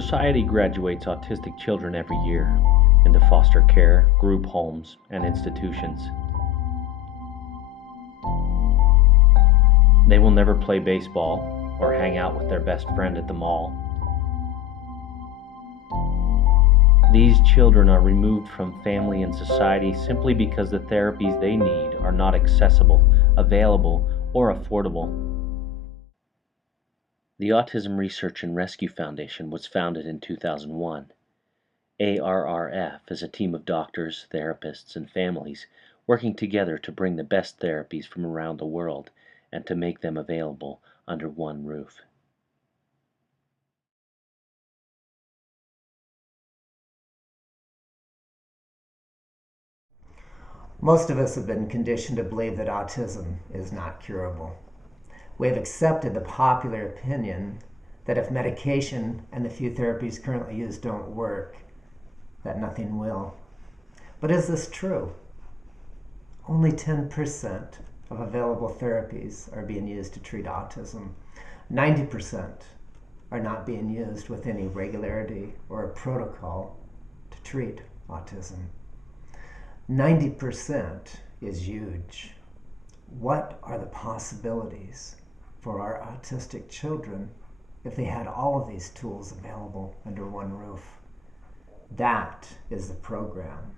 Society graduates autistic children every year into foster care, group homes, and institutions. They will never play baseball or hang out with their best friend at the mall. These children are removed from family and society simply because the therapies they need are not accessible, available, or affordable. The Autism Research and Rescue Foundation was founded in 2001. ARRF is a team of doctors, therapists, and families working together to bring the best therapies from around the world and to make them available under one roof. Most of us have been conditioned to believe that autism is not curable. We have accepted the popular opinion that if medication and the few therapies currently used don't work, that nothing will. But is this true? Only 10% of available therapies are being used to treat autism. 90% are not being used with any regularity or a protocol to treat autism. 90% is huge. What are the possibilities for our autistic children if they had all of these tools available under one roof? That is the program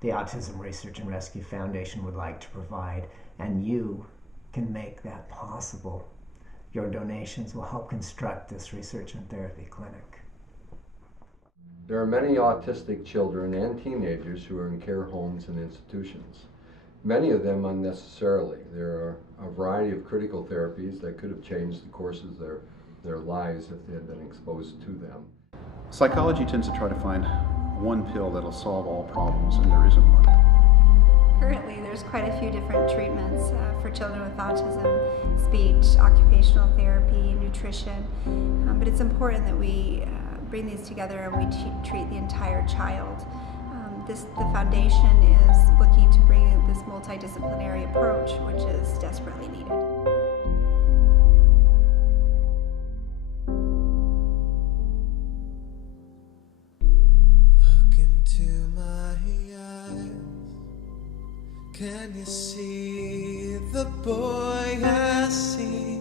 the Autism Research and Rescue Foundation would like to provide, and you can make that possible. Your donations will help construct this research and therapy clinic. There are many autistic children and teenagers who are in care homes and institutions, many of them unnecessarily. There are a variety of critical therapies that could have changed the courses of their lives if they had been exposed to them. Psychology tends to try to find one pill that'll solve all problems, and there isn't one. Currently, there's quite a few different treatments for children with autism: speech, occupational therapy, nutrition. But it's important that we bring these together and we treat the entire child. The foundation is looking to bring this multidisciplinary approach, which is desperately needed. Can you see the boy I see?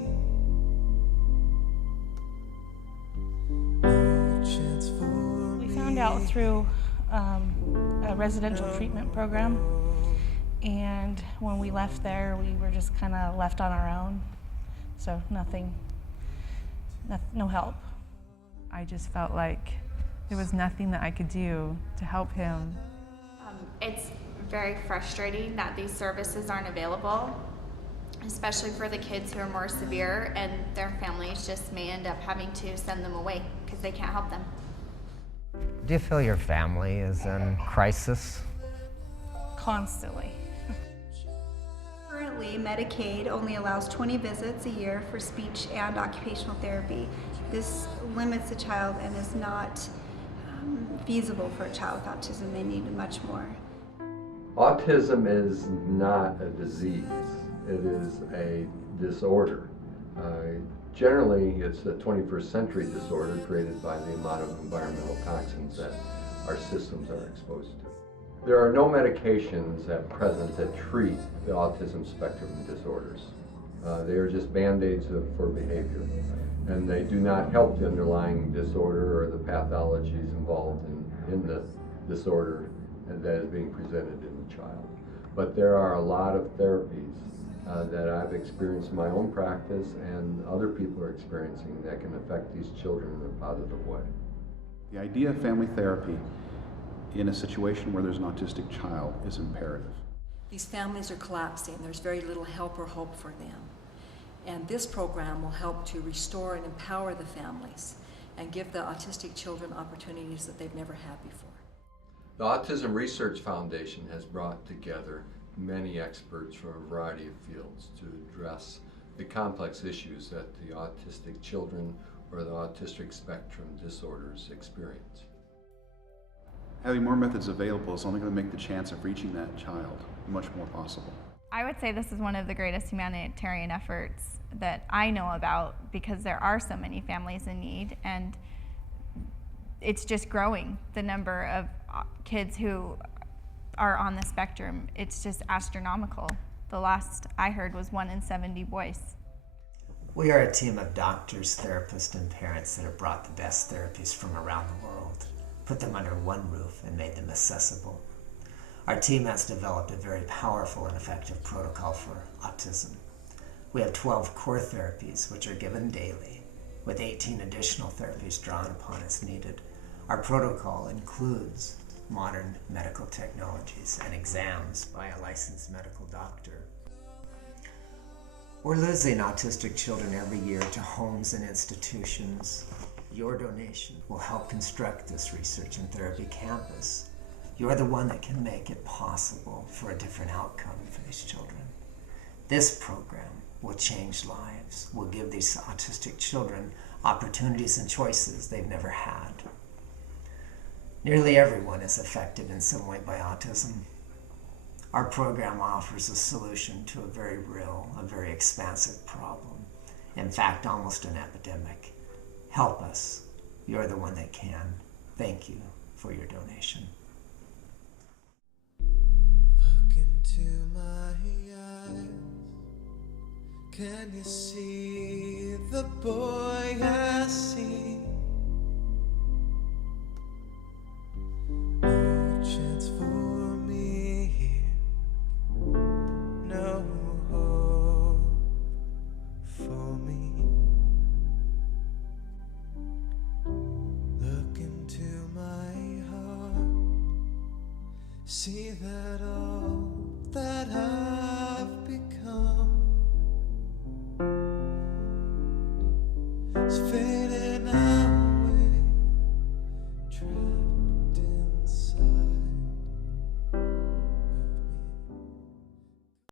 No chance for We found out through a residential treatment program, and when we left there, we were just kind of left on our own. So no help. I just felt like there was nothing that I could do to help him. It's very frustrating that these services aren't available, especially for the kids who are more severe, and their families just may end up having to send them away because they can't help them. Do you feel your family is in crisis? Constantly. Currently, Medicaid only allows 20 visits a year for speech and occupational therapy. This limits the child and is not feasible for a child with autism. They need much more. Autism is not a disease, it is a disorder. Generally, it's a 21st century disorder created by the amount of environmental toxins that our systems are exposed to. There are no medications at present that treat the autism spectrum disorders. They are just band-aids for behavior, and they do not help the underlying disorder or the pathologies involved in the disorder that is being presented in the child. But there are a lot of therapies that I've experienced in my own practice and other people are experiencing that can affect these children in a positive way. The idea of family therapy in a situation where there's an autistic child is imperative. These families are collapsing. There's very little help or hope for them. And this program will help to restore and empower the families and give the autistic children opportunities that they've never had before. The Autism Research Foundation has brought together many experts from a variety of fields to address the complex issues that the autistic children or the autistic spectrum disorders experience. Having more methods available is only going to make the chance of reaching that child much more possible. I would say this is one of the greatest humanitarian efforts that I know about because there are so many families in need, and it's just growing, the number of kids who are on the spectrum. It's just astronomical. The last I heard was 1 in 70 boys. We are a team of doctors, therapists, and parents that have brought the best therapies from around the world, put them under one roof, and made them accessible. Our team has developed a very powerful and effective protocol for autism. We have 12 core therapies, which are given daily, with 18 additional therapies drawn upon as needed. Our protocol includes modern medical technologies and exams by a licensed medical doctor. We're losing autistic children every year to homes and institutions. Your donation will help construct this research and therapy campus. You're the one that can make it possible for a different outcome for these children. This program will change lives, will give these autistic children opportunities and choices they've never had. Nearly everyone is affected in some way by autism. Our program offers a solution to a very real, a very expansive problem. In fact, almost an epidemic. Help us. You're the one that can. Thank you for your donation. Look into my eyes. Can you see the boy I see? No chance for me here, no hope for me. Look into my heart, see that all that I've become is fading out.